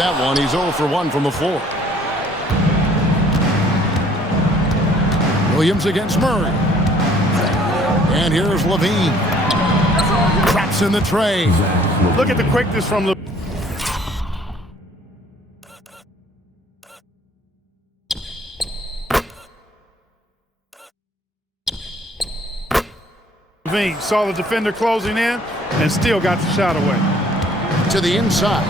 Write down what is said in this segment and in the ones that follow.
that one. He's 0 for 1 from the floor. Williams against Murray. And here's Levine. Drops in the tray. Look at the quickness from Levine. Saw the defender closing in and still got the shot away. To the inside.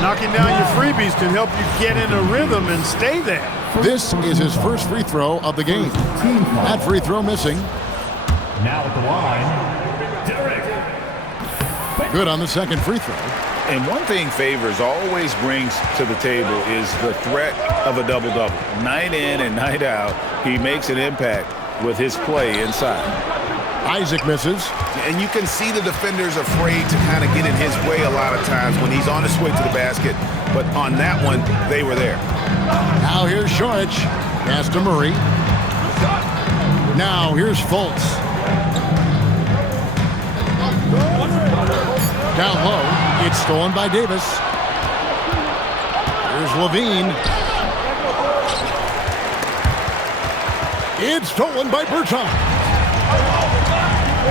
Knocking down your freebies can help you get in a rhythm and stay there. This is his first free throw of the game. That free throw missing. Now at the line, Derek. Good on the second free throw. And one thing Favors always brings to the table is the threat of a double-double. Night in and night out, he makes an impact with his play inside. Isaac misses. And you can see the defenders afraid to kind of get in his way a lot of times when he's on his way to the basket. But on that one, they were there. Now here's Šarić. Pass to Murray. Now here's Fultz. Down low. It's stolen by Davis. Here's Levine. It's stolen by Bertans.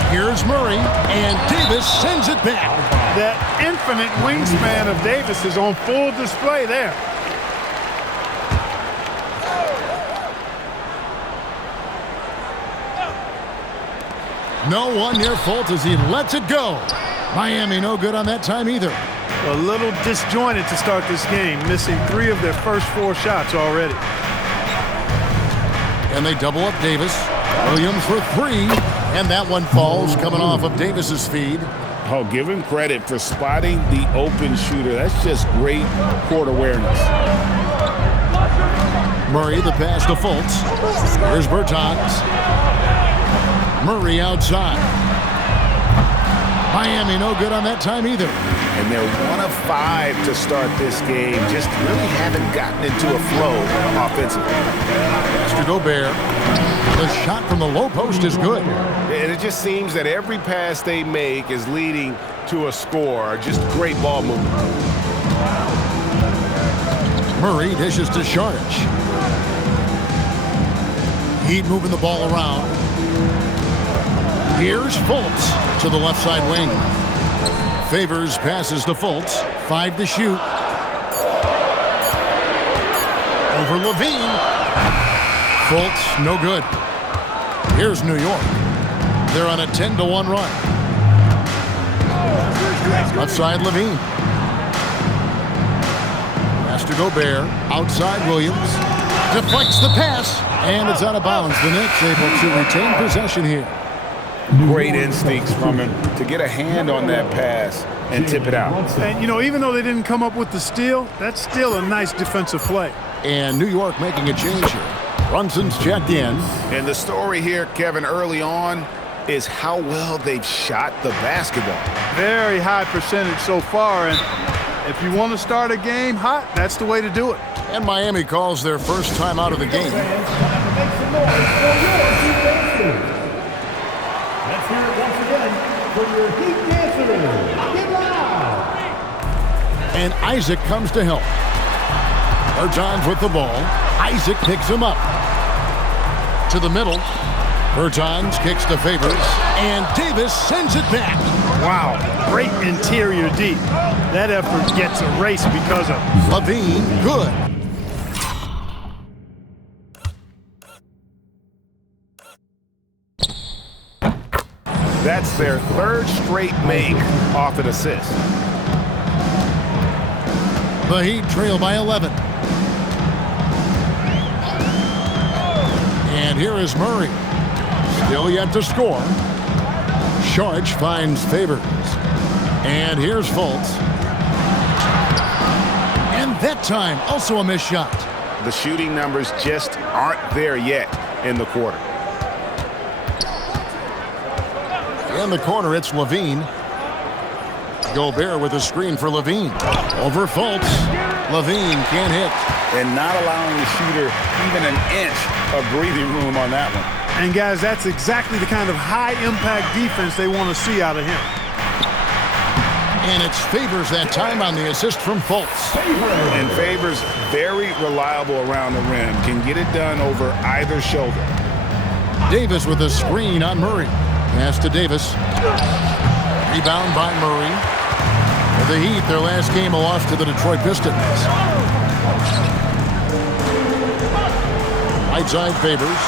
Here's Murray, and Davis sends it back. That infinite wingspan of Davis is on full display there. No one near Fultz as he lets it go. Miami no good on that time either. A little disjointed to start this game, missing 3 of their first 4 shots already. And they double up Davis. Williams for 3. And that one falls coming off of Davis's feed. Oh, give him credit for spotting the open shooter. That's just great court awareness. Murray the pass to Fultz. Here's Bertans. Murray outside. Miami no good on that time either. And they're 1 of 5 to start this game. Just really haven't gotten into a flow offensively. Pass to Gobert. The shot from the low post is good. And it just seems that every pass they make is leading to a score. Just great ball movement. Murray dishes to Šarić. Heat moving the ball around. Here's Fultz to the left side wing. Favors passes to Fultz. 5 to shoot. Over Levine. Fultz, no good. Here's New York. They're on a 10-1 run. Outside Levine. Pass to Gobert. Outside Williams. Deflects the pass. And it's out of bounds. The Knicks able to retain possession here. Great instincts from him to get a hand on that pass and tip it out. And, you know, even though they didn't come up with the steal, that's still a nice defensive play. And New York making a change here. Brunson's checked in. And the story here, Kevin, early on is how well they've shot the basketball. Very high percentage so far, and if you want to start a game hot, that's the way to do it. And Miami calls their first time out of the game. Let's hear it once again for your Heat dancers. Get loud! And Isaac comes to help. Bertans with the ball. Isaac picks him up. To the middle. Bertans kicks to Favors. And Davis sends it back. Wow, great interior D. That effort gets erased because of Levine, good. That's their 3rd straight make off an assist. The Heat trail by 11. And here is Murray. Still yet to score. Šarić finds Favors. And here's Fultz. And that time, also a missed shot. The shooting numbers just aren't there yet in the quarter. In the corner, it's Levine. Gobert with a screen for Levine. Over Fultz. Levine can't hit. And not allowing the shooter even an inch of breathing room on that one. And guys, that's exactly the kind of high-impact defense they want to see out of him. And it's Favors that time on the assist from Fultz. And Favors, very reliable around the rim. Can get it done over either shoulder. Davis with a screen on Murray. Pass to Davis. Rebound by Murray. For the Heat, their last game a loss to the Detroit Pistons. Right side Favors.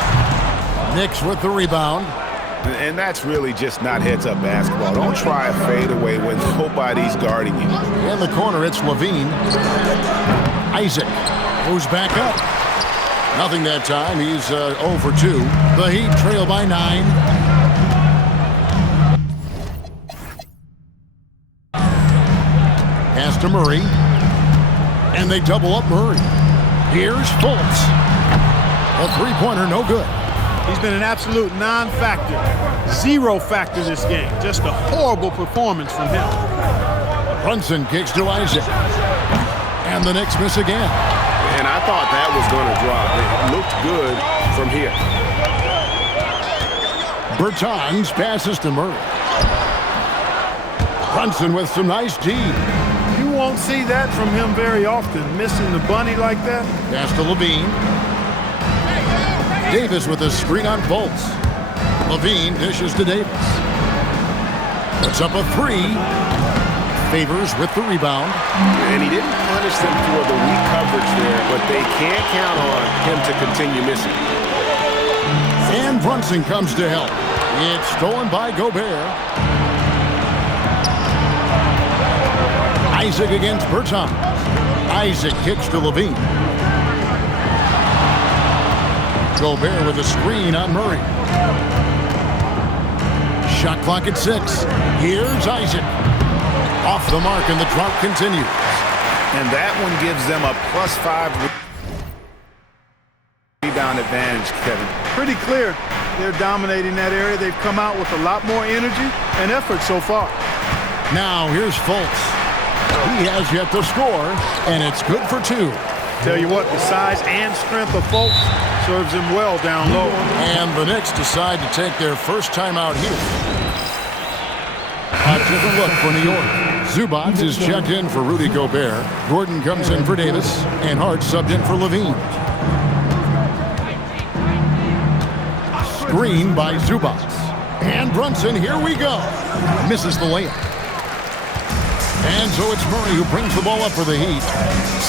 Knicks with the rebound. And that's really just not heads-up basketball. Don't try a fadeaway when nobody's guarding you. In the corner, it's Levine. Isaac goes back up. Nothing that time. He's 0 for 2. The Heat trail by 9. Pass to Murray. And they double up Murray. Here's Fultz. A three-pointer, no good. He's been an absolute non-factor. Zero factor this game. Just a horrible performance from him. Brunson kicks to Isaac. And the Knicks miss again. And I thought that was going to drop. It looked good from here. Bertans passes to Murray. Brunson with some nice D. You won't see that from him very often, missing the bunny like that. Pass to Levine. Davis with a screen on Fultz. Levine dishes to Davis. Puts up a 3. Favors with the rebound. And he didn't punish them for the weak coverage there, but they can't count on him to continue missing. And Brunson comes to help. It's stolen by Gobert. Isaac against Bertans. Isaac kicks to Levine. Gobert with a screen on Murray. Shot clock at 6. Here's Isaac. Off the mark, and the drought continues. And that one gives them a +5 rebound advantage, Kevin. Pretty clear. They're dominating that area. They've come out with a lot more energy and effort so far. Now here's Fultz. He has yet to score, and it's good for 2. Tell you what, the size and strength of Fultz serves him well down low. And the Knicks decide to take their first time out here. A different look for New York. Zubac is checked in for Rudy Gobert. Gordon comes in for Davis, and Hart subbed in for Levine. Screen by Zubac. And Brunson, here we go. Misses the layup. And so it's Murray who brings the ball up for the Heat.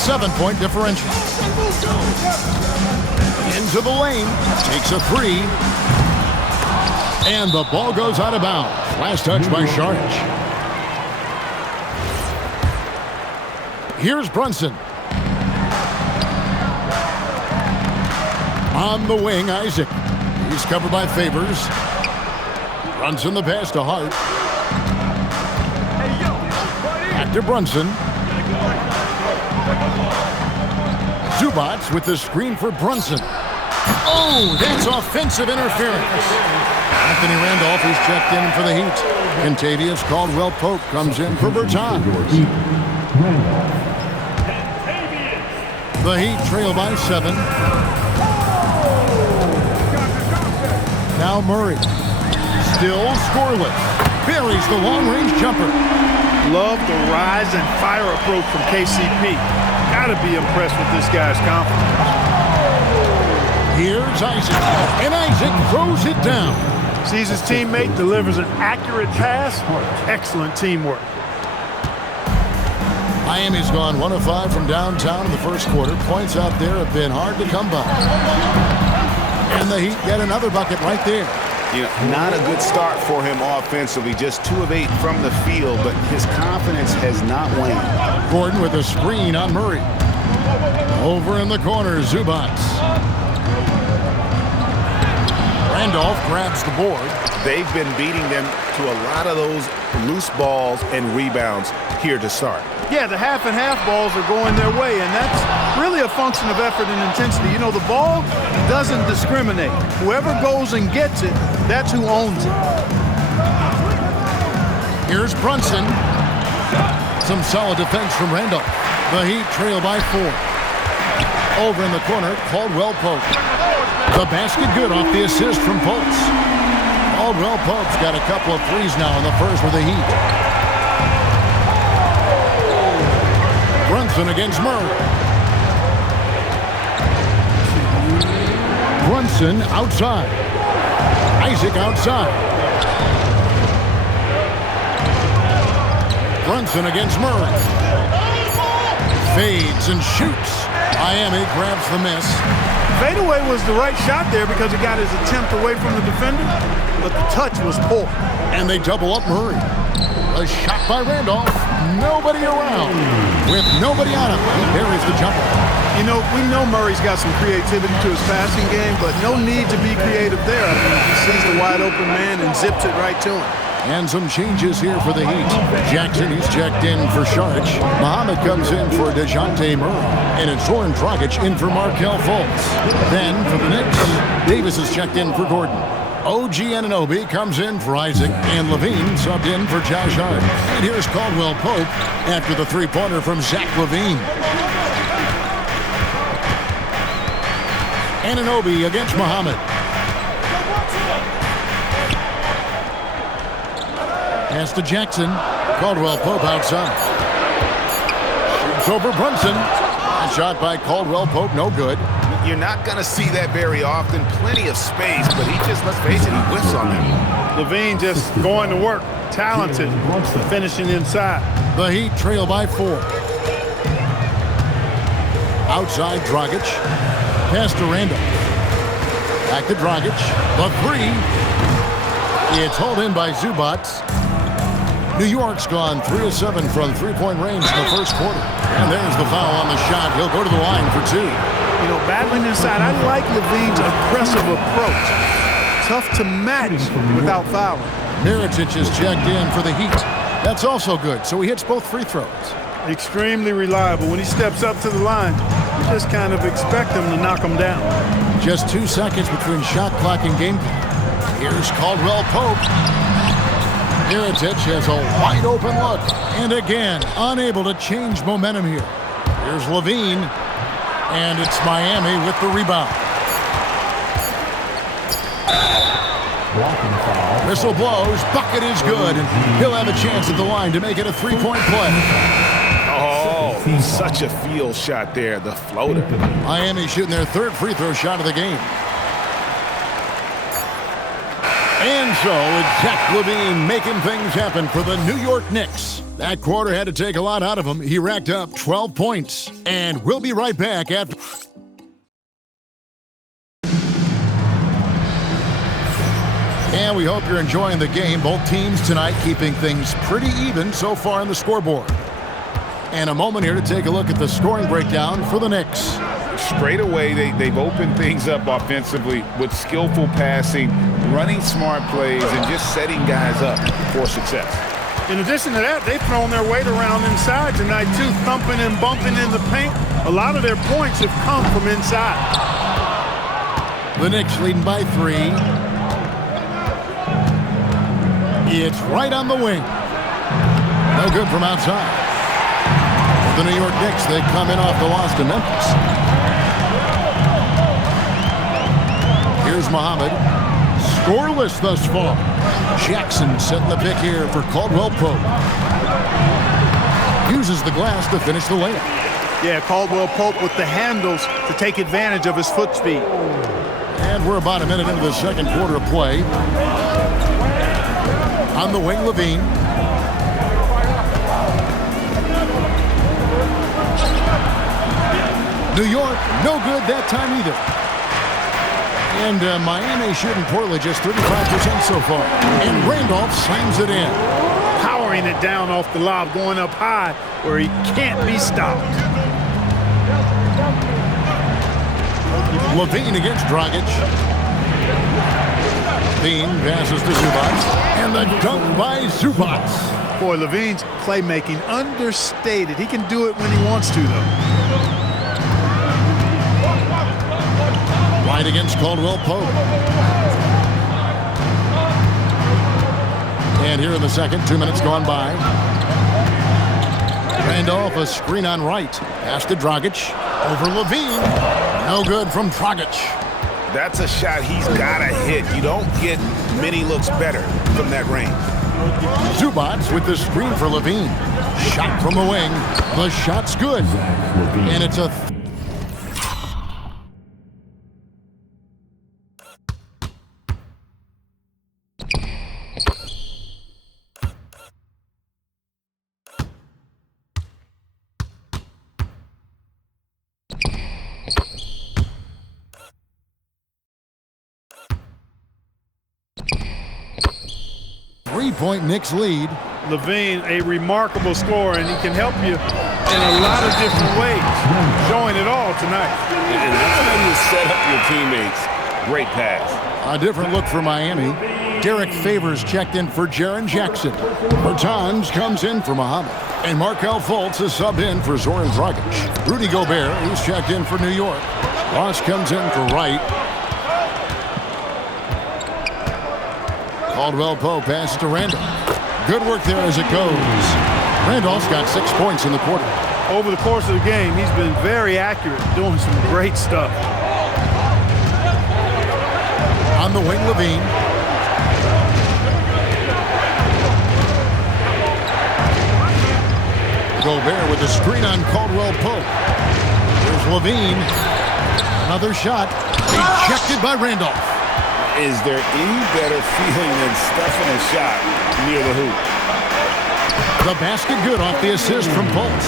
7-point differential. Into the lane. Takes a 3. And the ball goes out of bounds. Last touch by Saric. Here's Brunson. On the wing, Isaac. He's covered by Favors. Brunson the pass to Hart. Back to Brunson. Zubac with the screen for Brunson. Oh, that's offensive interference. Anthony Randolph is checked in for the Heat. Contavious Caldwell-Pope comes in for Bertans. The Heat trail by 7. Now Murray. Still scoreless. Buries the long-range jumper. Love the rise and fire approach from KCP. Gotta be impressed with this guy's confidence. Here's Isaac. And Isaac throws it down. Sees his teammate, delivers an accurate pass. Excellent teamwork. Miami's gone 1 of 5 from downtown in the first quarter. Points out there have been hard to come by. And the Heat get another bucket right there. You know, not a good start for him offensively. Just 2 of 8 from the field, but his confidence has not waned. Gordon with a screen on Murray. Over in the corner, Zubac. Randolph grabs the board. They've been beating them to a lot of those loose balls and rebounds here to start. Yeah, the half and half balls are going their way, and that's really a function of effort and intensity. You know, the ball doesn't discriminate. Whoever goes and gets it, that's who owns it. Here's Brunson. Some solid defense from Randolph. The Heat trail by 4. Over in the corner, Caldwell-Pope. The basket good off the assist from Fultz. Caldwell-Pope's got a couple of threes now in the first with the Heat. Brunson against Murray. Brunson outside. Isaac outside. Brunson against Murray. Fades and shoots. Miami grabs the miss. Fadeaway was the right shot there because he got his attempt away from the defender, but the touch was poor. And they double up Murray. A shot by Randolph. Nobody around. With nobody on him, he buries the jumper. You know, we know Murray's got some creativity to his passing game, but no need to be creative there. I mean, he sees the wide open man and zips it right to him. And some changes here for the Heat. Jackson, he's checked in for Saric. Muhammad comes in for DeJounte Murray. And it's Zoran Dragic in for Markelle Fultz. Then for the Knicks, Davis is checked in for Gordon. OG Anunoby comes in for Isaac. And Levine subbed in for Josh Hart. And here's Caldwell Pope after the three-pointer from Zach LaVine. Anunoby against Muhammad. Pass to Jackson. Caldwell Pope outside. Shoots over Brunson. A shot by Caldwell Pope, no good. You're not going to see that very often. Plenty of space, but he just, let's face it, he whiffs on them. LaVine just going to work. Talented. Finishing inside. The Heat trail by 4. Outside Dragic. Pass to Randall. Back to Dragic. The three. It's hauled in by Zubac. New York's gone 3 of 7 from three-point range in the first quarter. And there's the foul on the shot. He'll go to the line for 2. You know, battling inside, I like LaVine's aggressive approach. Tough to match without fouling. Mirotic is checked in for the Heat. That's also good, so he hits both free throws. Extremely reliable. When he steps up to the line, you just kind of expect him to knock him down. Just 2 seconds between shot clock and game clock. Here's Caldwell Pope. Mirotic has a wide open look. And again, unable to change momentum here. Here's Levine. And it's Miami with the rebound. Whistle blows. Bucket is good. And he'll have a chance at the line to make it a three-point play. Oh, such a field shot there. The floater. Miami shooting their third free throw shot of the game. And so it's Zach LaVine making things happen for the New York Knicks. That quarter had to take a lot out of him. He racked up 12 points. And we'll be right back after. And we hope you're enjoying the game. Both teams tonight keeping things pretty even so far on the scoreboard. And a moment here to take a look at the scoring breakdown for the Knicks. Straight away, they've opened things up offensively with skillful passing, running smart plays, and just setting guys up for success. In addition to that, they've thrown their weight around inside tonight, too, thumping and bumping in the paint. A lot of their points have come from inside. The Knicks leading by 3. It's right on the wing. No good from outside. The New York Knicks, they come in off the loss to Memphis. Here's Muhammad. Scoreless thus far. Jackson setting the pick here for Caldwell Pope. Uses the glass to finish the layup. Yeah, Caldwell Pope with the handles to take advantage of his foot speed. And we're about a minute into the second quarter of play. On the wing, Levine. New York, no good that time either. And Miami shooting poorly, just 35% so far. And Randolph slams it in. Powering it down off the lob, going up high where he can't be stopped. Levine against Dragic. Levine passes to Zubac. And the dunk by Zubac. Boy, Levine's playmaking understated. He can do it when he wants to, though. Right against Caldwell Pope. And here in the second, 2 minutes gone by. Randolph, a screen on right. Pass to Dragic. Over Levine. No good from Dragic. That's a shot he's got to hit. You don't get many looks better from that range. Zubats with the screen for Levine. Shot from the wing. The shot's good. And it's a 3-point Knicks lead. Levine, a remarkable scorer, and he can help you in a lot of different ways, showing it all tonight. And that's how you set up your teammates. Great pass. A different look for Miami. Derek Favors checked in for Jaren Jackson. Bertans comes in for Muhammad. And Markelle Fultz is subbed in for Zoran Dragic. Rudy Gobert, who's checked in for New York. Ross comes in for Wright. Caldwell Pope passes to Randolph. Good work there as it goes. Randolph's got 6 points in the quarter. Over the course of the game, he's been very accurate, doing some great stuff. On the wing, Levine. Gobert with a screen on Caldwell Pope. Here's Levine. Another shot. Ejected by Randolph. Is there any better feeling than stuffing a shot near the hoop? The basket good off the assist from Fultz.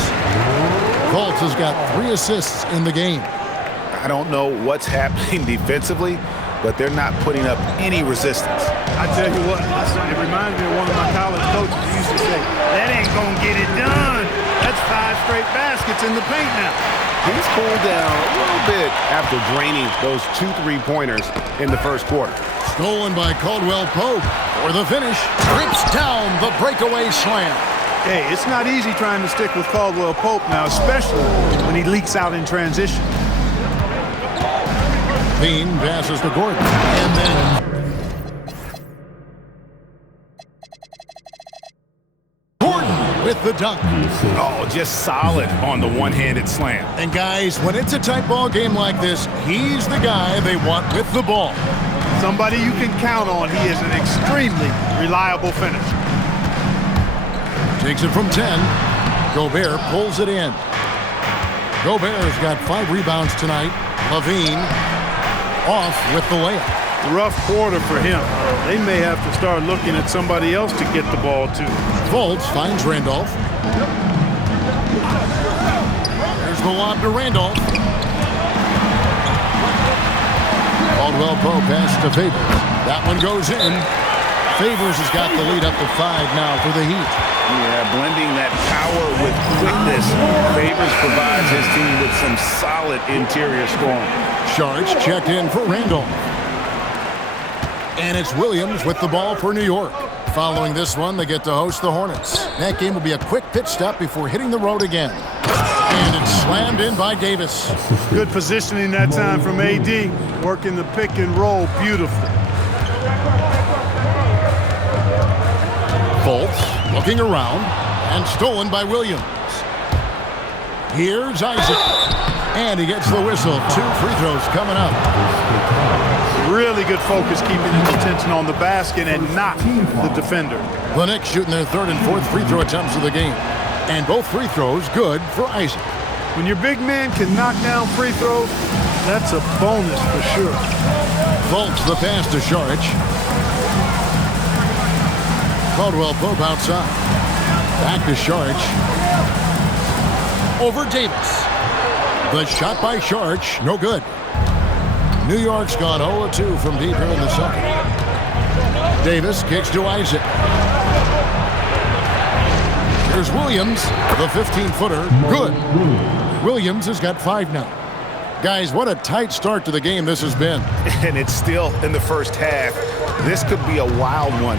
Fultz has got 3 assists in the game. I don't know what's happening defensively, but they're not putting up any resistance. I tell you what, it reminds me of one of my college coaches who used to say, that ain't going to get it done. That's 5 straight baskets in the paint now. He's cooled down a little bit after draining those 2 3-pointers in the first quarter. Stolen by Caldwell Pope for the finish. Rips down the breakaway slam. Hey, it's not easy trying to stick with Caldwell Pope now, especially when he leaks out in transition. Bean passes to Gordon. And then Gordon with the dunk. Oh, just solid on the one-handed slam. And guys, when it's a tight ball game like this, he's the guy they want with the ball. Somebody you can count on. He is an extremely reliable finisher. Takes it from 10. Gobert pulls it in. Gobert's got 5 rebounds tonight. Levine off with the layup. Rough quarter for him. They may have to start looking at somebody else to get the ball to. Fultz finds Randolph. There's the lob to Randolph. Caldwell Pope pass to Favors. That one goes in. Favors has got the lead up to 5 now for the Heat. Yeah, blending that power with quickness. Favors provides his team with some solid interior scoring. Sharks checked in for Randolph. And it's Williams with the ball for New York. Following this one, they get to host the Hornets. That game will be a quick pit stop before hitting the road again. And it's slammed in by Davis. Good positioning that time from AD. Working the pick and roll beautifully. Fultz looking around and stolen by Williams. Here's Isaac. And he gets the whistle. 2 free throws coming up. Really good focus keeping his attention on the basket and not the defender. The Knicks shooting their 3rd and 4th free throw attempts of the game. And both free throws good for Isaac. When your big man can knock down free throws, that's a bonus for sure. Fultz the pass to Saric. Caldwell Pope outside. Back to Saric. Over Davis. The shot by Saric, no good. New York's gone 0-2 from deep here in the second. Davis kicks to Isaac. Here's Williams, the 15-footer, good. Williams has got 5 now. Guys, what a tight start to the game this has been. And it's still in the first half. This could be a wild one.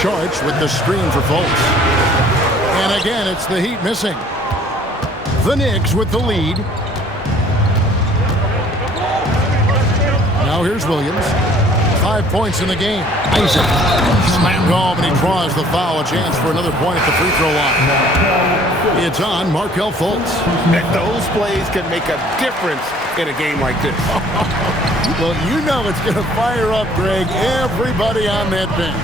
Saric with the screen for Fultz. And again, it's the Heat missing. The Knicks with the lead. Now here's Williams. 5 points in the game. Isaac slammed home, and he draws the foul. A chance for another point at the free throw line. It's on Markelle Fultz. And those plays can make a difference in a game like this. Well, you know it's going to fire up, Greg, everybody on that bench.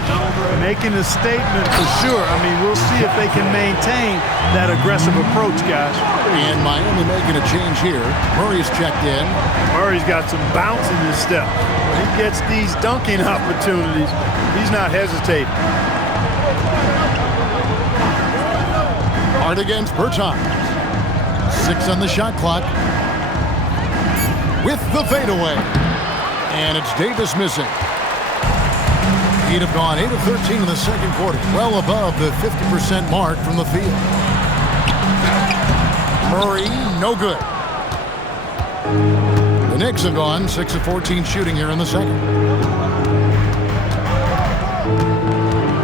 Making a statement for sure. I mean, we'll see if they can maintain that aggressive approach, guys. And Miami making a change here. Murray's checked in. Murray's got some bounce in his step. When he gets these dunking opportunities, he's not hesitating. Hard against Bertans. 6 on the shot clock. With the fadeaway. And it's Davis missing. He'd have gone 8 of 13 in the second quarter. Well above the 50% mark from the field. Murray, no good. The Knicks have gone 6 of 14 shooting here in the second.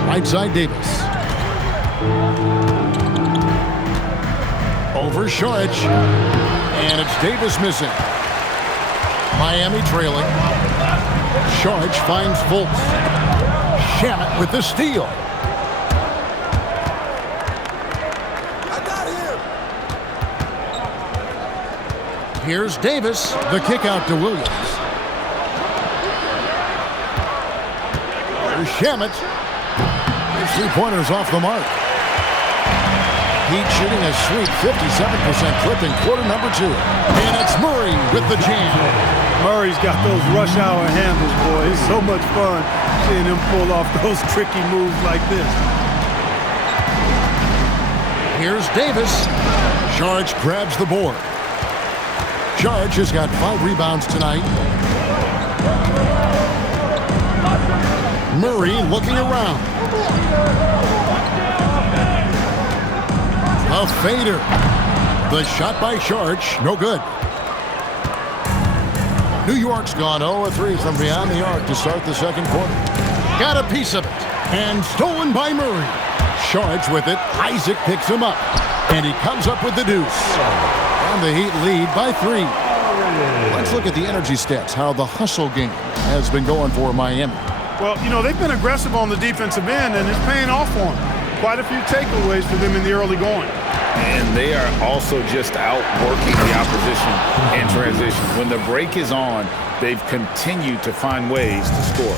Right side Davis. Over Saric. And it's Davis missing. Miami trailing. Saric finds Fultz. Shamet with the steal. I got him. Here's Davis. The kick out to Williams. Here's Shamet. His three-pointers off the mark. Heat shooting a sweet 57% clip in quarter number 2. And it's Murray with the jam. Murray's got those rush hour handles, boy. It's so much fun seeing him pull off those tricky moves like this. Here's Davis. Saric grabs the board. Saric has got 5 rebounds tonight. Murray looking around. A fader. The shot by Saric, no good. New York's gone 0-3 from beyond the arc to start the second quarter. Got a piece of it. And stolen by Murray. Saric with it. Isaac picks him up. And he comes up with the deuce. And the Heat lead by 3. Let's look at the energy stats, how the hustle game has been going for Miami. Well, you know, they've been aggressive on the defensive end, and it's paying off for them. Quite a few takeaways for them in the early going. And they are also just outworking the opposition in transition. When the break is on, they've continued to find ways to score.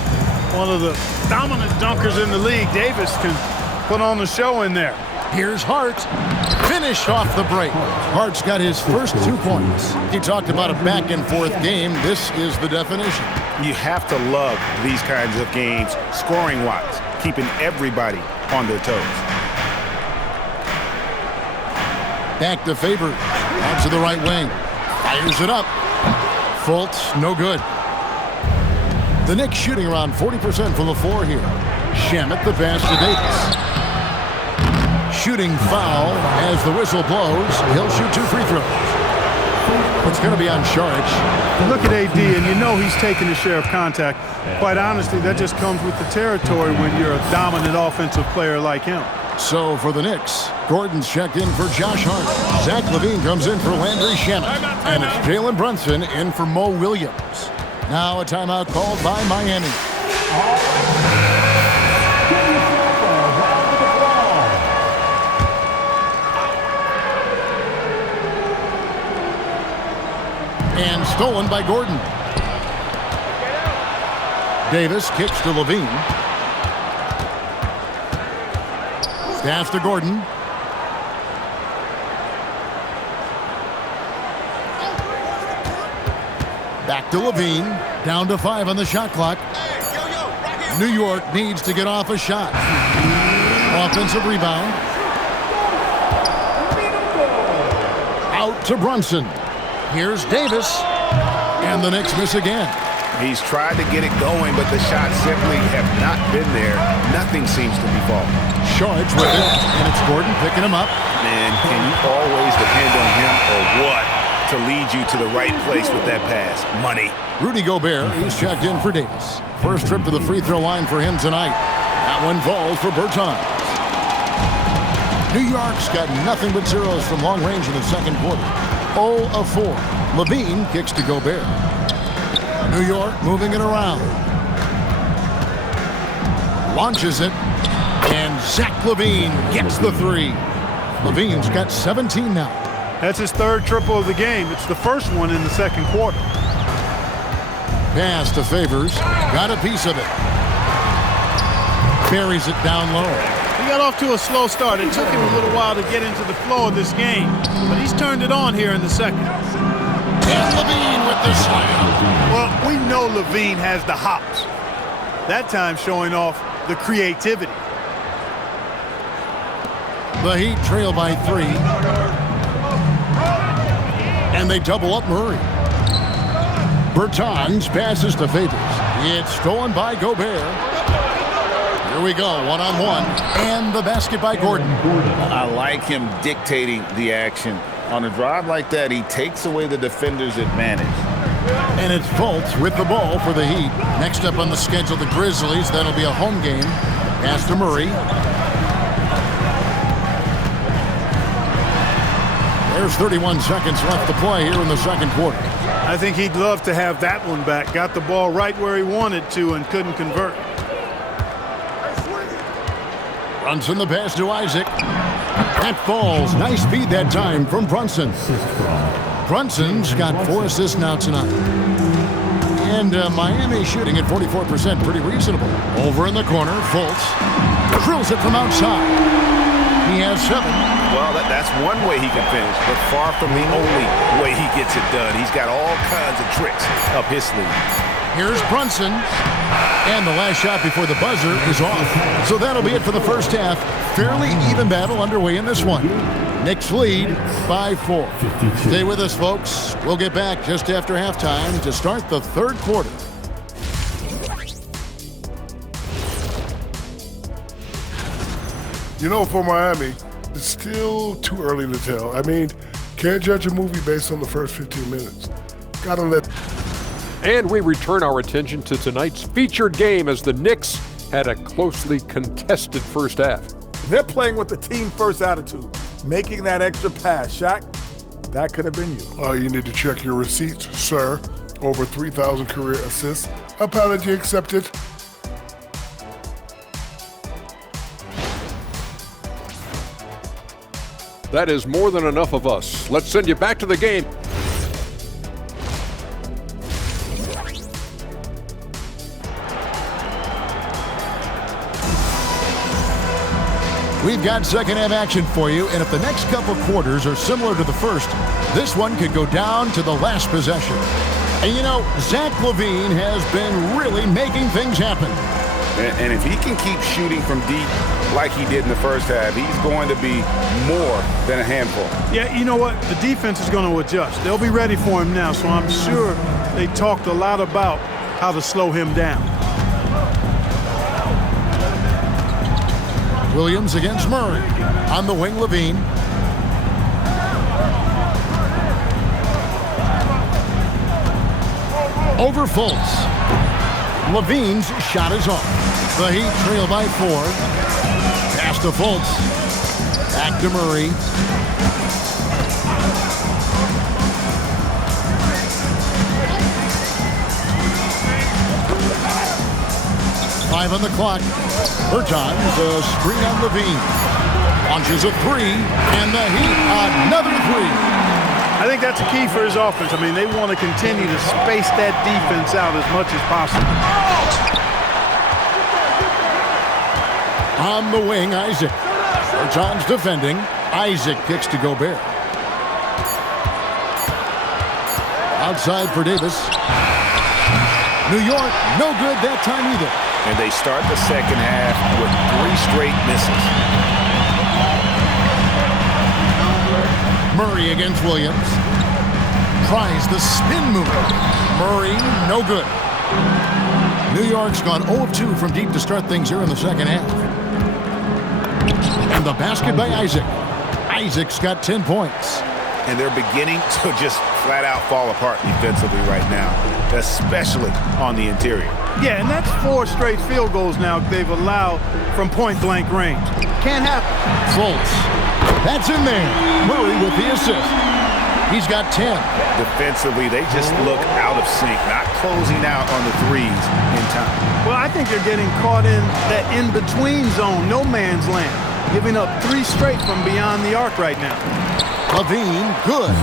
One of the dominant dunkers in the league, Davis, can put on the show in there. Here's Hart. Finish off the break. Hart's got his first 2 points. He talked about a back-and-forth game. This is the definition. You have to love these kinds of games, scoring-wise, keeping everybody on their toes. Back to Favors. Out to the right wing. Fires it up. Fultz, no good. The Knicks shooting around 40% from the floor here. Shamet the pass to Davis. Shooting foul as the whistle blows. He'll shoot 2 free throws. It's going to be on Saric. Look at AD, and you know he's taking his share of contact. Quite honestly, that just comes with the territory when you're a dominant offensive player like him. So for the Knicks, Gordon's checked in for Josh Hart. Zach LaVine comes in for Landry Shamet. And it's Jalen Brunson in for Mo Williams. Now a timeout called by Miami. And stolen by Gordon. Davis kicks to LaVine. Pass to Gordon. Back to LaVine. Down to 5 on the shot clock. New York needs to get off a shot. Offensive rebound. Out to Brunson. Here's Davis. And the Knicks miss again. He's tried to get it going, but the shots simply have not been there. Nothing seems to be falling. Saric with it, and it's Gordon picking him up. Man, can you always depend on him or what to lead you to the right place with that pass? Money. Rudy Gobert, he's checked in for Davis. First trip to the free throw line for him tonight. That one falls for Bertans. New York's got nothing but zeros from long range in the second quarter. 0 of 4. LaVine kicks to Gobert. New York moving it around. Launches it. And Zach LaVine gets the 3. Levine's got 17 now. That's his third triple of the game. It's the first one in the second quarter. Pass to Favors. Got a piece of it. Buries it down low. He got off to a slow start. It took him a little while to get into the flow of this game, but he's turned it on here in the second. And Levine with the slam. Well, we know Levine has the hops. That time showing off the creativity. The Heat trail by 3. And they double up Murray. Bertans passes to Favors. It's stolen by Gobert. Here we go, one-on-one. And the basket by Gordon. I like him dictating the action. On a drive like that, he takes away the defender's advantage. And it's Fultz with the ball for the Heat. Next up on the schedule, the Grizzlies. That'll be a home game. Pass to Murray. There's 31 seconds left to play here in the second quarter. I think he'd love to have that one back. Got the ball right where he wanted to and couldn't convert. Brunson the pass to Isaac. That falls. Nice feed that time from Brunson. Brunson's got 4 assists now tonight. And Miami shooting at 44%. Pretty reasonable. Over in the corner, Fultz drills it from outside. He has 7. Well, that's one way he can finish, but far from the only way he gets it done. He's got all kinds of tricks up his sleeve. Here's Brunson. And the last shot before the buzzer is off. So that'll be it for the first half. Fairly even battle underway in this one. Knicks lead by 4. Stay with us, folks. We'll get back just after halftime to start the third quarter. You know, for Miami, it's still too early to tell. I mean, can't judge a movie based on the first 15 minutes. Gotta let... And we return our attention to tonight's featured game as the Knicks had a closely contested first half. They're playing with the team-first attitude, making that extra pass. Shaq, that could have been you. You need to check your receipts, sir. Over 3,000 career assists. Apology accepted. That is more than enough of us. Let's send you back to the game. We've got second half action for you, and if the next couple quarters are similar to the first, this one could go down to the last possession. And you know, Zach LaVine has been really making things happen. And if he can keep shooting from deep like he did in the first half, he's going to be more than a handful. Yeah, you know what? The defense is going to adjust. They'll be ready for him now, so I'm sure they talked a lot about how to slow him down. Williams against Murray. On the wing, LaVine. Over Fultz. LaVine's shot is off. The Heat trail by 4. Pass to Fultz. Back to Murray. Five on the clock. Bertans, a screen on LaVine. Launches a 3, and the Heat another 3. I think that's a key for his offense. I mean, they want to continue to space that defense out as much as possible. On the wing, Isaac. Bertans defending. Isaac kicks to Gobert. Outside for Davis. New York, no good that time either. And they start the second half with 3 straight misses. Murray against Williams. Tries the spin move. Murray, no good. New York's gone 0 of 2 from deep to start things here in the second half. And the basket by Isaac. Isaac's got 10 points. And they're beginning to just flat out fall apart defensively right now, especially on the interior. Yeah, and that's 4 straight field goals now they've allowed from point-blank range. Can't happen. Fultz. That's in there. Murray with the assist. He's got 10. Defensively, they just look out of sync, not closing out on the threes in time. Well, I think they're getting caught in that in-between zone, no man's land. giving up 3 straight from beyond the arc right now. LaVine, good.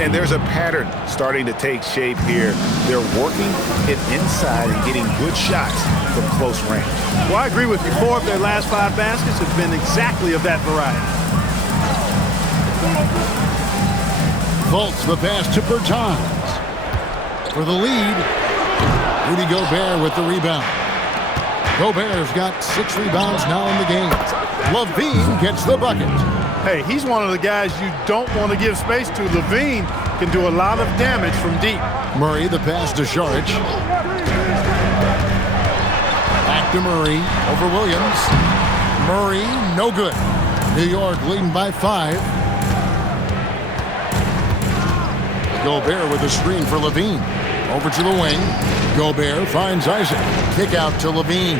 And there's a pattern starting to take shape here. They're working it inside and getting good shots from close range. Well, I agree with you. 4 of their last 5 baskets have been exactly of that variety. Fultz the pass to Bertans. For the lead, Rudy Gobert with the rebound. Gobert's got 6 rebounds now in the game. LaVine gets the bucket. Hey, he's one of the guys you don't want to give space to. LaVine can do a lot of damage from deep. Murray the pass to Saric. Back to Murray over Williams. Murray, no good. New York leading by 5. Gobert with a screen for LaVine. Over to the wing. Gobert finds Isaac. Kick out to LaVine.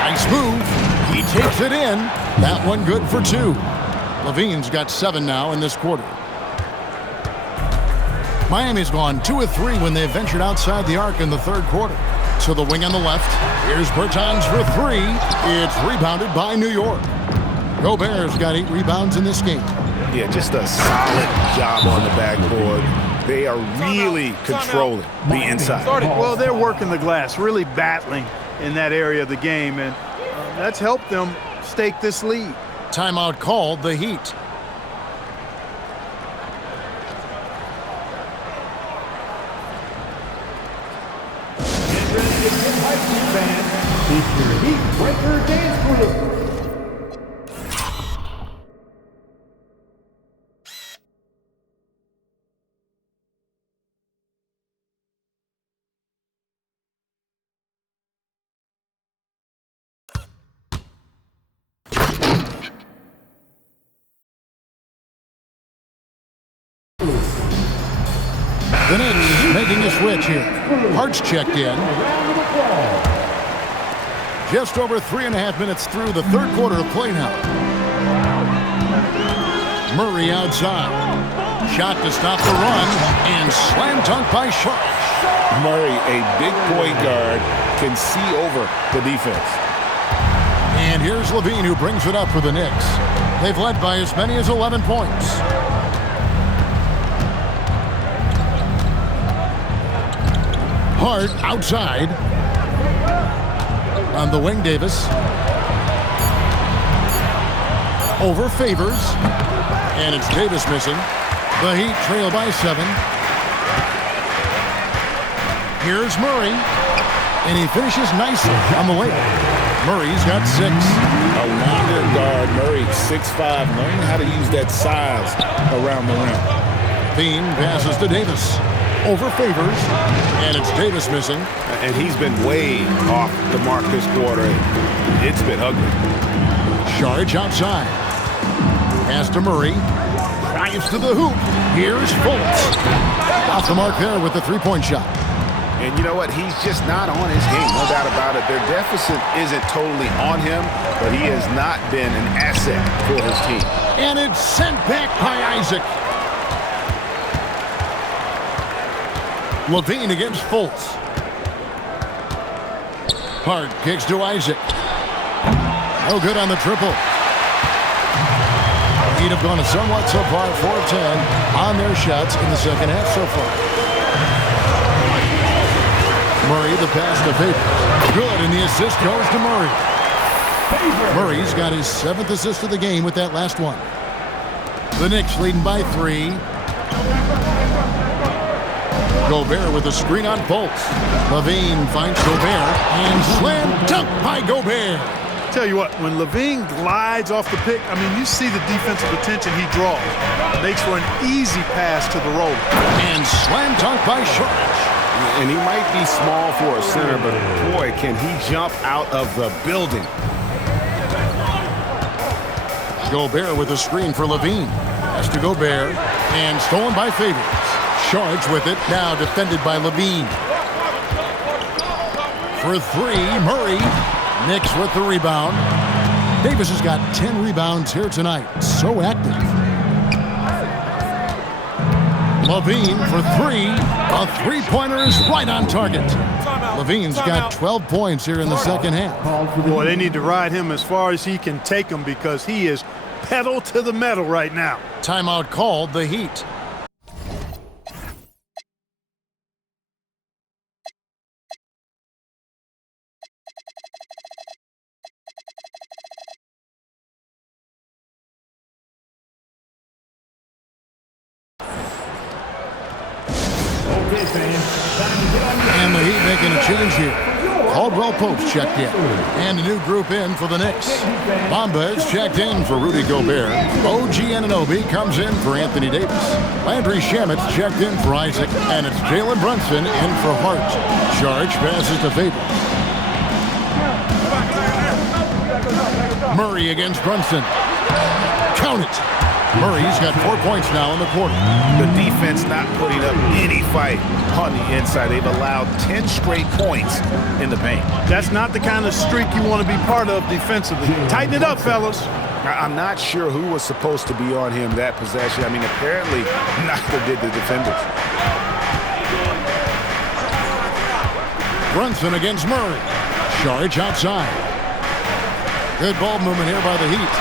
Nice move. He takes it in. That one good for 2. LaVine's got 7 now in this quarter. Miami's gone 2 of 3 when they ventured outside the arc in the 3rd quarter. To the wing on the left. Here's Bertans for 3. It's rebounded by New York. Gobert's got 8 rebounds in this game. Yeah, just a solid job on the backboard. They are really controlling the inside. Well, they're working the glass, really battling in that area of the game, and that's helped them stake this lead. Timeout called, the Heat. Get ready to get hyped, fans. It's your Heat Breaker Dance Crew. The Knicks making a switch here. Hart's checked in. Just over 3.5 minutes through the 3rd quarter of play now. Murray outside. Shot to stop the run, and slam dunk by Saric. Murray, a big point guard, can see over the defense. And here's LaVine who brings it up for the Knicks. They've led by as many as 11 points. Hart outside. On the wing, Davis. Over Favors. And it's Davis missing. The Heat trail by 7. Here's Murray. And he finishes nicely on the way. Murray's got 6. A longer guard, Murray, 6'5", learning how to use that size around the rim. Bean passes to Davis. Over Favors, and it's Davis missing. And he's been way off the mark this quarter. It's been ugly. Saric outside. Pass to Murray. Drives to the hoop. Here's Fultz. Off the mark there with the 3-point shot. And you know what? He's just not on his game, no doubt about it. Their deficit isn't totally on him, but he has not been an asset for his team. And it's sent back by Isaac. LaVine against Fultz. Hart kicks to Isaac. No good on the triple. Heat have gone somewhat so far 4 of 10 on their shots in the second half so far. Murray the pass to Favors. Good, and the assist goes to Murray. Murray's got his 7th assist of the game with that last one. The Knicks leading by 3. Gobert with a screen on Fultz. LaVine finds Gobert and slam dunk by Gobert. Tell you what, when LaVine glides off the pick, I mean, you see the defensive attention he draws. Makes for an easy pass to the roller. And slam dunk by Saric. And he might be small for a center, but boy, can he jump out of the building. Gobert with a screen for LaVine. Pass to Gobert and stolen by Favors. Saric with it, now defended by LaVine. For 3, Murray. Knicks with the rebound. Davis has got 10 rebounds here tonight. So active. LaVine for 3. A 3-pointer is right on target. Levine's got 12 points here in the second half. Boy, they need to ride him as far as he can take them because he is pedal to the metal right now. Timeout called, the Heat. And the Heat making a change here. Caldwell Pope's checked in. And a new group in for the Knicks. Bamba is checked in for Rudy Gobert. OG Anunoby comes in for Anthony Davis. Landry Shamet's checked in for Isaac. And it's Jalen Brunson in for Hart. Saric passes to Favors. Murray against Brunson. Count it. Murray's got 4 points now in the quarter. The defense not putting up any fight on the inside. They've allowed 10 straight points in the paint. That's not the kind of streak you want to be part of defensively. Tighten it up, fellas. I'm not sure who was supposed to be on him that possession. I mean, apparently neither did the defenders. Brunson against Murray. Saric outside. Good ball movement here by the Heat.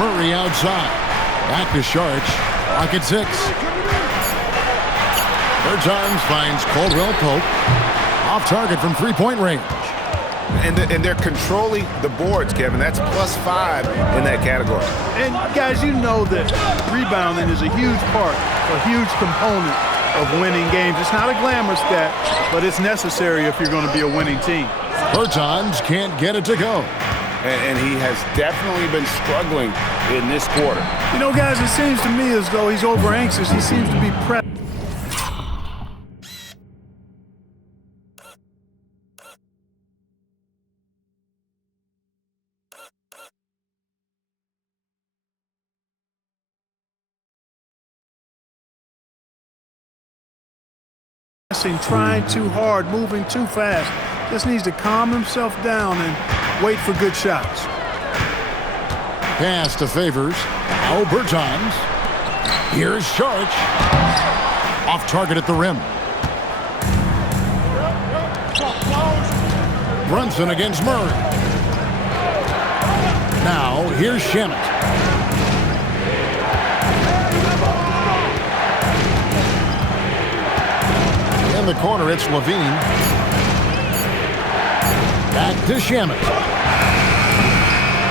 Murray outside. Back to Saric. Lock at 6. Bertans finds Caldwell Pope. Off target from three-point range. And they're controlling the boards, Kevin. That's +5 in that category. And, guys, you know that rebounding is a huge part, a huge component of winning games. It's not a glamour stat, but it's necessary if you're going to be a winning team. Bertans can't get it to go. And he has definitely been struggling in this quarter. You know, guys, it seems to me as though he's over anxious. He seems to be pressed. Trying too hard, moving too fast. Just needs to calm himself down and wait for good shots. Pass to Favors. Now Bertans. Here's Saric. Off target at the rim. Brunson against Murray. Now here's Shamet. In the corner, it's Levine. Back to Shamet.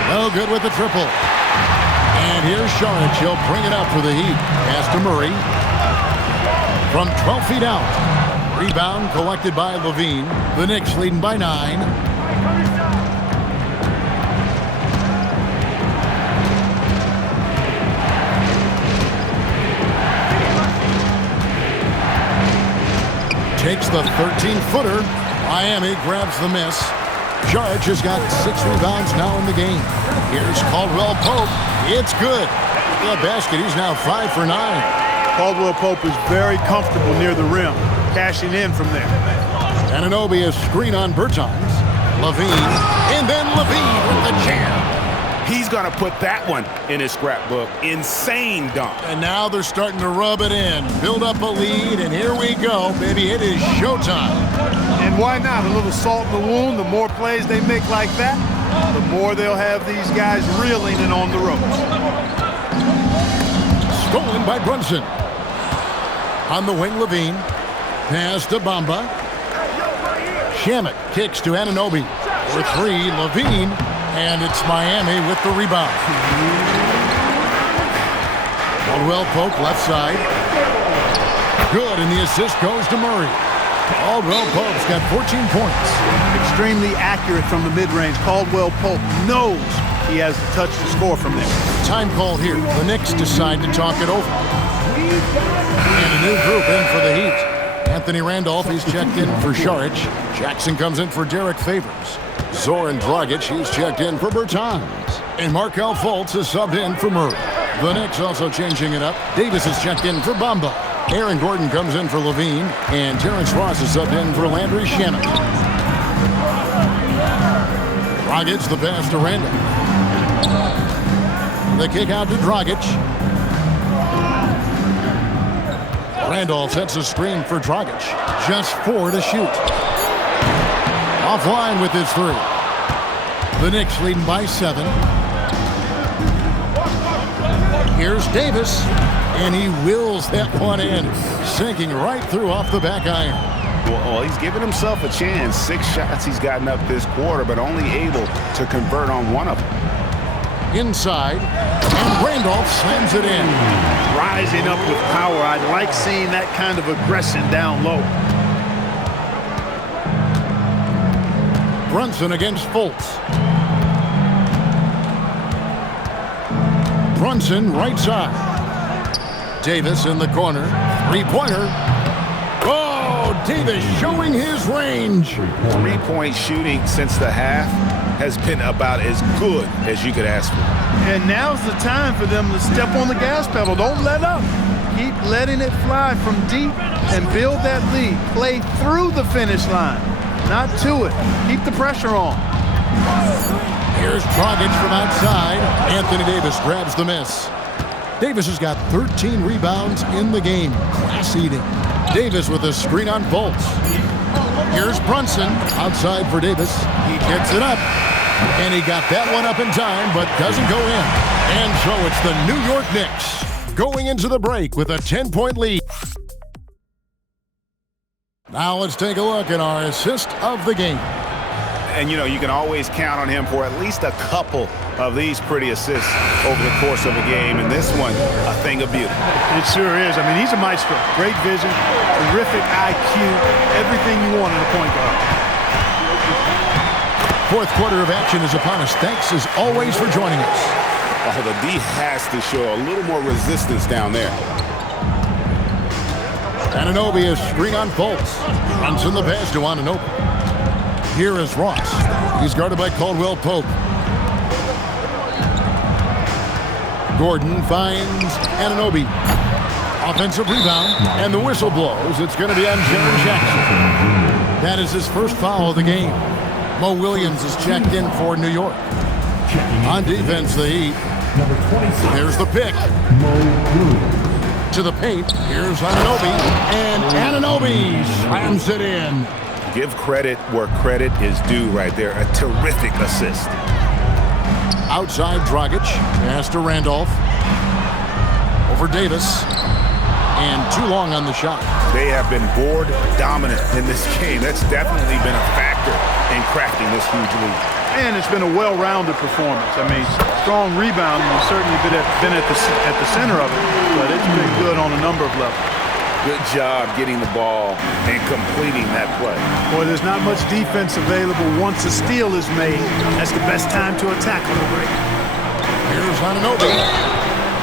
No good with the triple. And here's Saric. He'll bring it out for the Heat. Pass to Murray. From 12 feet out. Rebound collected by Levine. The Knicks leading by 9. Takes the 13-footer. Miami grabs the miss. Saric has got 6 rebounds now in the game. Here's Caldwell Pope. It's good. The basket. He's now 5 for 9. Caldwell Pope is very comfortable near the rim, cashing in from there. Anunoby a screen on Bertans. Levine. And then Levine with the jam. He's going to put that one in his scrapbook. Insane dunk. And now they're starting to rub it in. Build up a lead, and here we go, baby. It is showtime. And why not? A little salt in the wound. The more plays they make like that, the more they'll have these guys reeling and on the ropes. Stolen by Brunson. On the wing, Levine. Pass to Bamba. Shamet kicks to Anunoby. For 3, Levine. And it's Miami with the rebound. Caldwell Pope left side. Good, and the assist goes to Murray. Caldwell Pope's got 14 points. Extremely accurate from the mid-range. Caldwell Pope knows he has the touch to score from there. Time call here. The Knicks decide to talk it over. And a new group in for the Heat. Anthony Randolph, he's checked in for Saric. Jackson comes in for Derek Favors. Zoran Dragic, he's checked in for Bertans. And Markelle Fultz is subbed in for Murray. The Knicks also changing it up. Davis is checked in for Bamba. Aaron Gordon comes in for Levine. And Terrence Ross is subbed in for Landry Shamet. Dragic, the pass to Randolph. The kick out to Dragic. Randolph sets a screen for Dragic. Just 4 to shoot. Offline with his 3. The Knicks leading by 7. Here's Davis, and he wills that one in, sinking right through off the back iron. Well, he's given himself a chance. 6 shots he's gotten up this quarter, but only able to convert on 1 of them. Inside, and Randolph slams it in. Rising up with power. I like seeing that kind of aggression down low. Brunson against Fultz. Brunson right side. Davis in the corner. 3-pointer. Oh, Davis showing his range. 3-point shooting since the half has been about as good as you could ask for. And now's the time for them to step on the gas pedal. Don't let up. Keep letting it fly from deep and build that lead. Play through the finish line, not to it. Keep the pressure on. Here's Dragic from outside. Anthony Davis grabs the miss. Davis has got 13 rebounds in the game. Class eating. Davis with a screen on Fultz. Here's Brunson outside for Davis. He gets it up. And he got that one up in time, but doesn't go in. And so it's the New York Knicks going into the break with a 10-point lead. Now let's take a look at our assist of the game. And, you know, you can always count on him for at least a couple of these pretty assists over the course of a game. And this one, a thing of beauty. It sure is. I mean, he's a maestro. Great vision, terrific IQ, everything you want in a point guard. Fourth quarter of action is upon us. Thanks, as always, for joining us. Oh, the D has to show a little more resistance down there. Anunoby is screen on Fultz. Runs in the pass to Anunoby. Here is Ross. He's guarded by Caldwell Pope. Gordon finds Anunoby. Offensive rebound, and the whistle blows. It's going to be on Jaren Jackson. That is his first foul of the game. Mo Williams is checked in for New York. On defense, the Heat. There's the pick. To the paint. Here's Anunoby. And Anunoby slams it in. Give credit where credit is due right there. A terrific assist. Outside Dragic. Pass to Randolph. Over Davis. And too long on the shot. They have been board dominant in this game. That's definitely been a factor in crafting this huge lead. And it's been a well-rounded performance. I mean, strong rebounding has certainly been at the center of it, but it's been good on a number of levels. Good job getting the ball and completing that play. Boy, there's not much defense available once a steal is made. That's the best time to attack on the break. Here's Anunoby.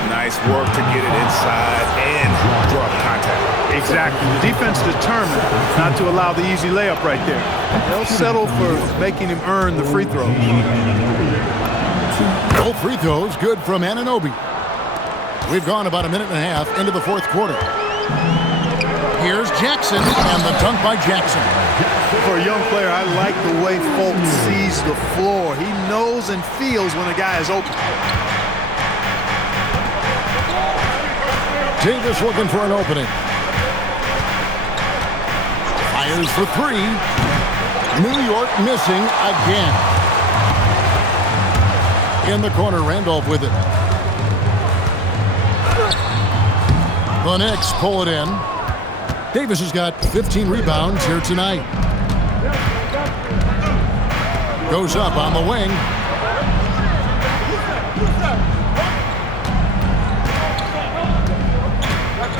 Nice work to get it inside and draw the contact. Exactly. The defense determined not to allow the easy layup right there. They'll settle for making him earn the free throws. Both free throws good from Anunoby. We've gone about a minute and a half into the fourth quarter. Here's Jackson, and the dunk by Jackson. For a young player, I like the way Fultz sees the floor. He knows and feels when a guy is open. Davis looking for an opening. Fires for 3. New York missing again. In the corner, Randolph with it. The Knicks pull it in. Davis has got 15 rebounds here tonight. Goes up on the wing.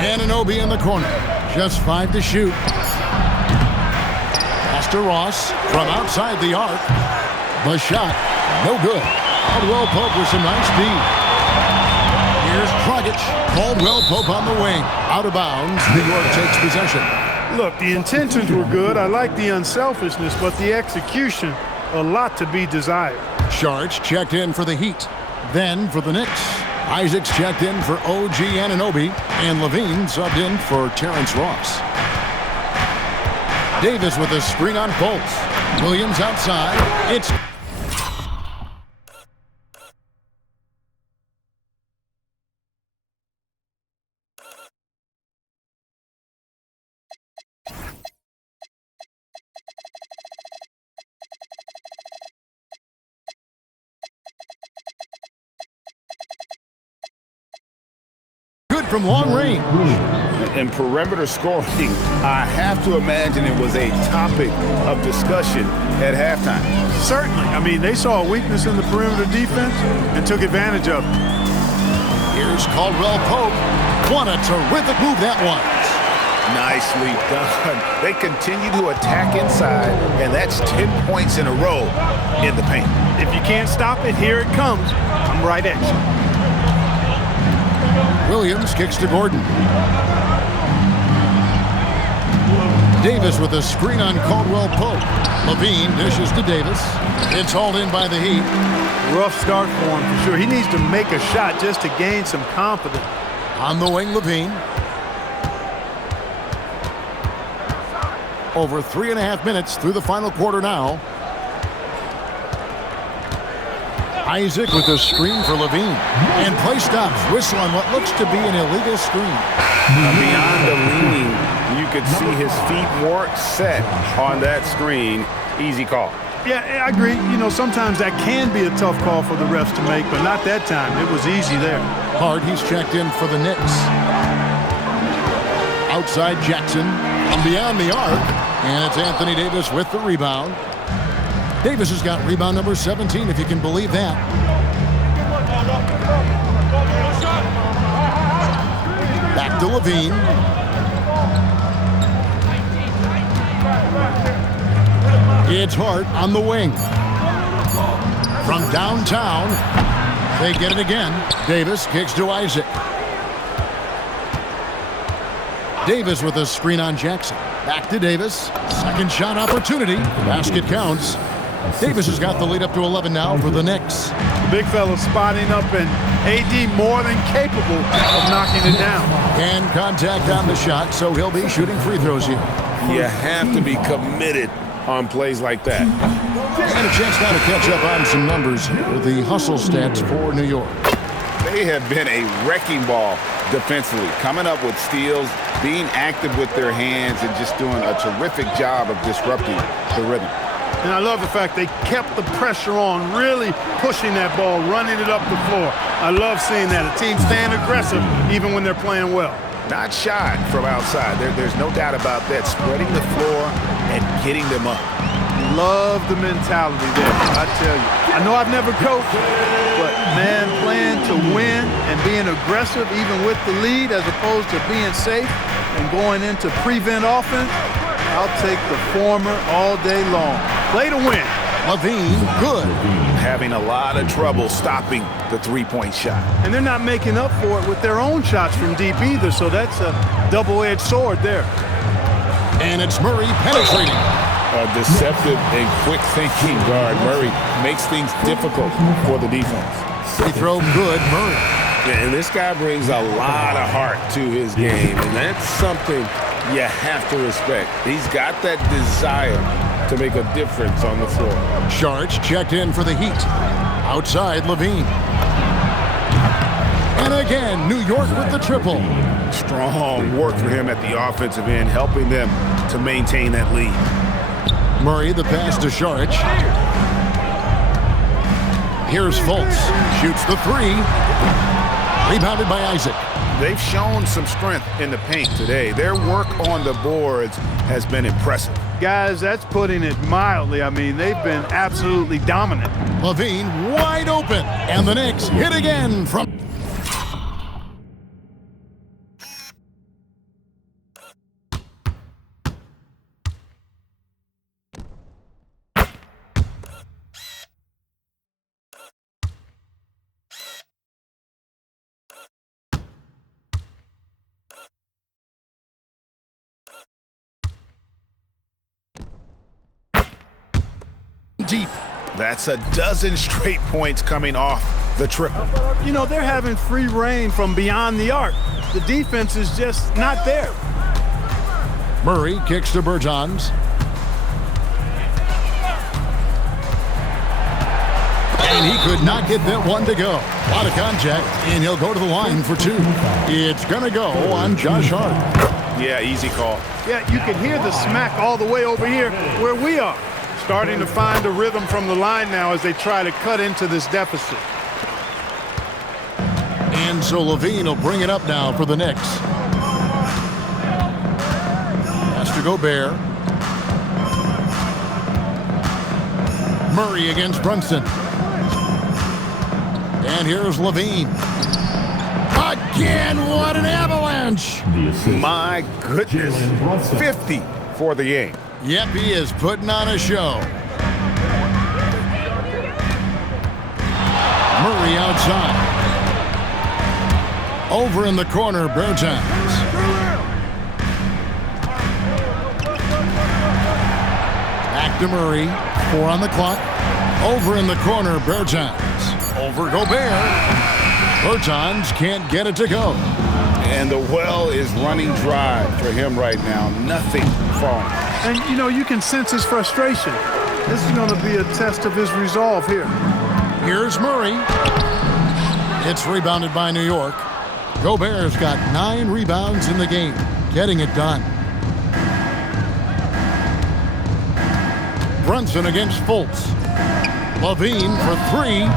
Anunoby in the corner. Just 5 to shoot. Pass to Ross from outside the arc. The shot, no good. Caldwell Pope with some nice speed. Here's Dragic. Caldwell Pope on the wing. Out of bounds. New York takes possession. Look, the intentions were good. I like the unselfishness, but the execution, a lot to be desired. Sharks checked in for the Heat. Then for the Knicks, Isaacs checked in for OG Anunoby, and Levine subbed in for Terrence Ross. Davis with a screen on Fultz. Williams outside. It's from long range. And perimeter scoring, I have to imagine it was a topic of discussion at halftime. Certainly. I mean, they saw a weakness in the perimeter defense and took advantage of it. Here's Caldwell Pope. What a terrific move that was. Nicely done. They continue to attack inside, and that's 10 points in a row in the paint. If you can't stop it, here it comes. I'm right at you. Williams kicks to Gordon. Davis with a screen on Caldwell Pope. Levine dishes to Davis. It's hauled in by the Heat. Rough start for him for sure. He needs to make a shot just to gain some confidence. On the wing, Levine. Over 3.5 minutes through the final quarter now. Isaac with a screen for Levine. And play stops. Whistle on what looks to be an illegal screen. Beyond the leaning, you could see his feet weren't set on that screen. Easy call. Yeah, I agree. You know, sometimes that can be a tough call for the refs to make, but not that time. It was easy there. Hard, he's checked in for the Knicks. Outside Jackson. From beyond the arc. And it's Anthony Davis with the rebound. Davis has got rebound number 17, if you can believe that. Back to Levine. It's Hart on the wing. From downtown, they get it again. Davis kicks to Isaac. Davis with a screen on Jackson. Back to Davis. Second shot opportunity. Basket counts. Davis has got the lead up to 11 now for the Knicks. Big fella spotting up, and AD more than capable of knocking it down. And contact on the shot, so he'll be shooting free throws here. You have to be committed on plays like that. And a chance now to catch up on some numbers here. The hustle stats for New York. They have been a wrecking ball defensively, coming up with steals, being active with their hands, and just doing a terrific job of disrupting the rhythm. And I love the fact they kept the pressure on, really pushing that ball, running it up the floor. I love seeing that. A team staying aggressive even when they're playing well. Not shy from outside. There's no doubt about that. Spreading the floor and getting them up. Love the mentality there, I tell you. I know I've never coached, but, man, playing to win and being aggressive even with the lead as opposed to being safe and going into prevent offense, I'll take the former all day long. Play to win. Levine, good. Having a lot of trouble stopping the three-point shot. And they're not making up for it with their own shots from deep either, so that's a double-edged sword there. And it's Murray penetrating. A deceptive and quick-thinking guard. Murray makes things difficult for the defense. Free throw good, Murray. Yeah, and this guy brings a lot of heart to his game, and that's something you have to respect. He's got that desire to make a difference on the floor. Sharch checked in for the Heat. Outside, Levine. And again, New York with the triple. Strong work for him at the offensive end, helping them to maintain that lead. Murray, the pass to Sharch. Here's Fultz. Shoots the three. Rebounded by Isaac. They've shown some strength in the paint today. Their work on the boards has been impressive. Guys, that's putting it mildly. I mean, they've been absolutely dominant. Levine wide open. And the Knicks hit again from... deep. That's a dozen straight points coming off the triple. You know, they're having free reign from beyond the arc. The defense is just not there. Murray kicks to Bertans. And he could not get that one to go. A lot of contact, and he'll go to the line for two. It's going to go on Josh Hart. Yeah, easy call. Yeah, you can hear the smack all the way over here where we are. Starting to find a rhythm from the line now as they try to cut into this deficit. And And so Levine will bring it up now for the Knicks. Has to Gobert. Murray against Brunson. And here's Levine. Again, what an avalanche! My goodness. 50 for the game. Yep, he is putting on a show. Murray outside. Over in the corner, Bertans. Back to Murray. 4 on the clock. Over in the corner, Bertans. Over Gobert. Bertans can't get it to go. And the well is running dry for him right now. Nothing falling. And, you know, you can sense his frustration. This is going to be a test of his resolve here. Here's Murray. It's rebounded by New York. Gobert's got 9 rebounds in the game, getting it done. Brunson against Fultz. Levine for 3.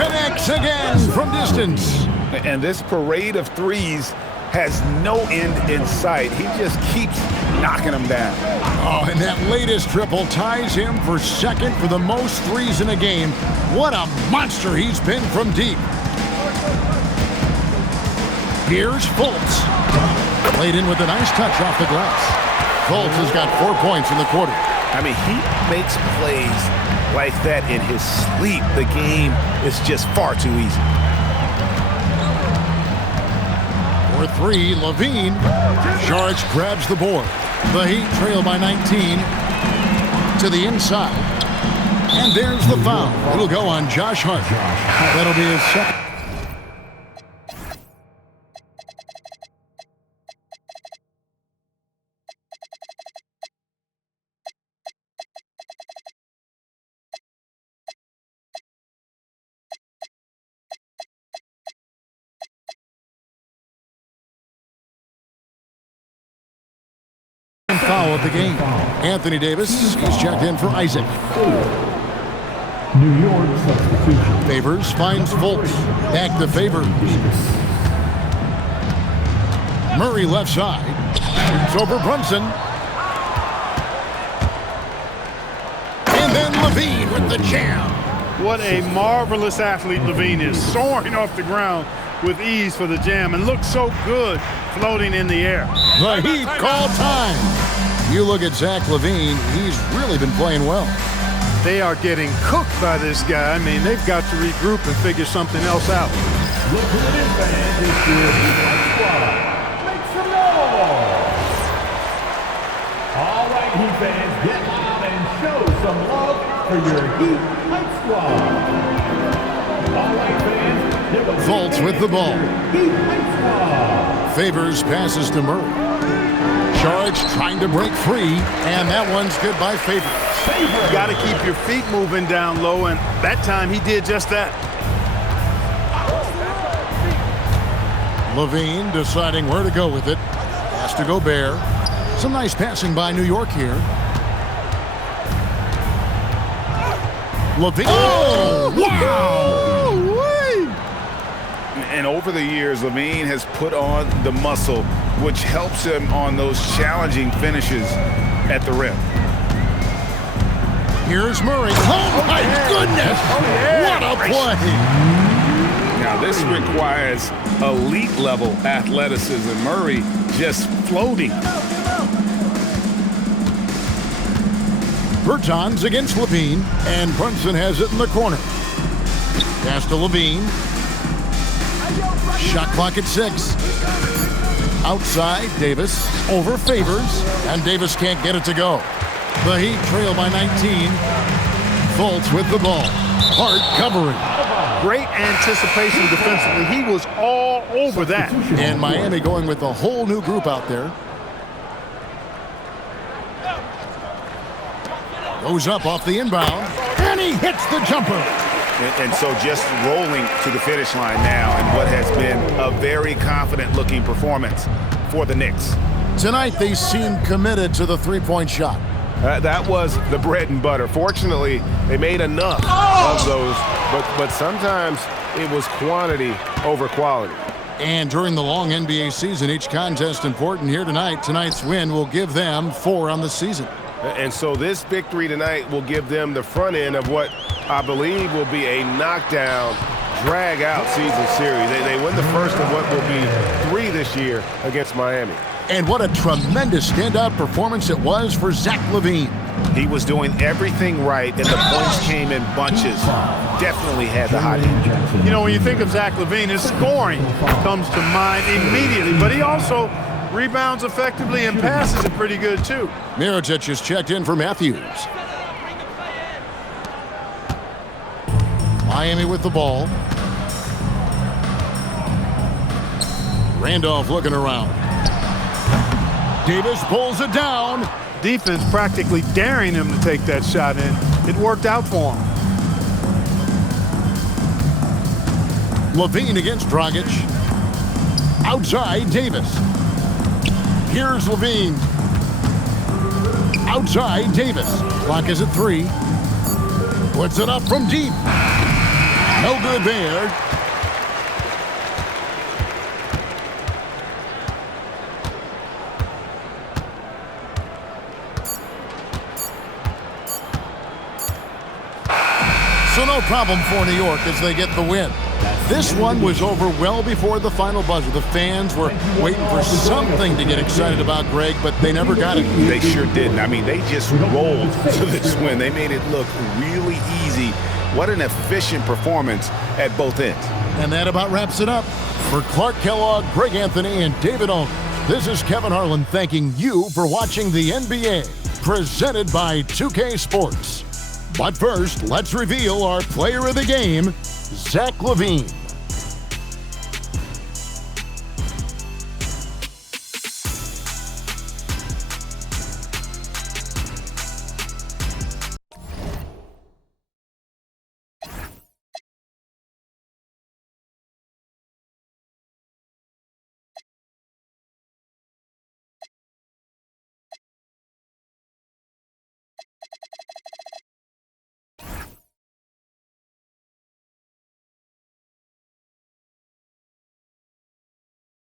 Connects again from distance. And this parade of threes has no end in sight. He just keeps knocking them down. Oh, and that latest triple ties him for second for the most threes in a game. What a monster he's been from deep. Here's Fultz. Played in with a nice touch off the glass. Fultz has got 4 points in the quarter. I mean, he makes plays like that in his sleep. The game is just far too easy. For 3, Levine. Saric grabs the board. The Heat trail by 19 to the inside. And there's the foul. It'll go on Josh Hart. That'll be his second. Foul of the game. Anthony Davis is checked in for Isaac. New York substitution. Favors finds Fultz. Back to Favors. Murray left side. Shoots over Brunson. And then Levine with the jam. What a marvelous athlete Levine is, soaring off the ground with ease for the jam, and looks so good floating in the air. The Heat call time. You look at Zach LaVine, he's really been playing well. They are getting cooked by this guy. I mean, they've got to regroup and figure something else out. Look who it is, fans. It's your Heat Light Squad. Make some noise. All right, Heat fans, get loud and show some love for your Heat Light Squad. All right, fans. Fultz with the ball. Heat Light Squad. Favors passes to Murray. Saric trying to break free, and that one's good by Favors. You got to keep your feet moving down low, and that time he did just that. Levine deciding where to go with it. Has to Gobert. Some nice passing by New York here. Levine. Oh, wow! And over the years, Levine has put on the muscle, which helps him on those challenging finishes at the rim. Here's Murray. Oh, my goodness! What a play! Now, this requires elite-level athleticism. Murray just floating. Bertans against Levine, and Brunson has it in the corner. Pass to Levine. Shot clock at 6. Outside, Davis over Favors, and Davis can't get it to go. The Heat trail by 19. Fultz with the ball. Hart covering. Great anticipation defensively. He was all over that. And Miami going with a whole new group out there. Goes up off the inbound, and he hits the jumper. And so just rolling to the finish line now in what has been a very confident-looking performance for the Knicks. Tonight, they seem committed to the three-point shot. That was the bread and butter. Fortunately, they made enough of those, but sometimes it was quantity over quality. And during the long NBA season, each contest important here tonight. Tonight's win will give them 4 on the season. And so this victory tonight will give them the front end of what I believe will be a knockdown, drag-out season series. They win the first of what will be 3 this year against Miami. And what a tremendous standout performance it was for Zach LaVine. He was doing everything right, and the points came in bunches. Definitely had the hot hand. You know, when you think of Zach LaVine, his scoring comes to mind immediately, but he also rebounds effectively and passes it pretty good, too. Mirotic has checked in for Matthews. Miami with the ball. Randolph looking around. Davis pulls it down. Defense practically daring him to take that shot in. It worked out for him. LaVine against Dragic. Outside, Davis. Here's LaVine. Outside, Davis. Clock is at 3. Puts it up from deep. No good there. So no problem for New York as they get the win. This one was over well before the final buzzer. The fans were waiting for something to get excited about, Greg, but they never got it. They sure didn't. I mean, they just rolled to this win. They made it look really easy. What an efficient performance at both ends. And that about wraps it up. For Clark Kellogg, Greg Anthony, and David Owen, this is Kevin Harlan thanking you for watching the NBA, presented by 2K Sports. But first, let's reveal our player of the game, Zach LaVine.